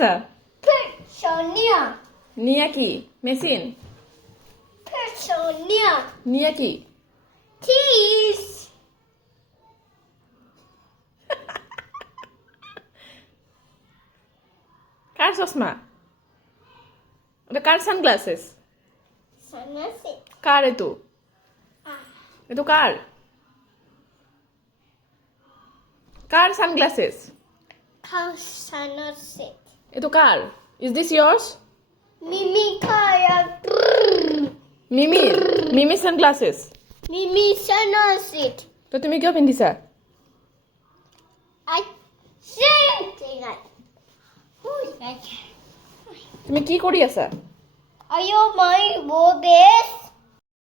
আছা Sonia. নিয়া কি মেশিন Sonia. নিয়া কি Cheese. কার চশমা এটা কার সানগ্লাসেস Sunset. কার এতো এতো কার কার সানগ্লাসেস Cow sunset. এতো car is this years Mimi Kaya. Mimi sunglasses Mimi sunset. তো তুমি কিয় পিন্ধিছা I sing it. Who's that? তুমি কি কৰি আছা Are you my bobes?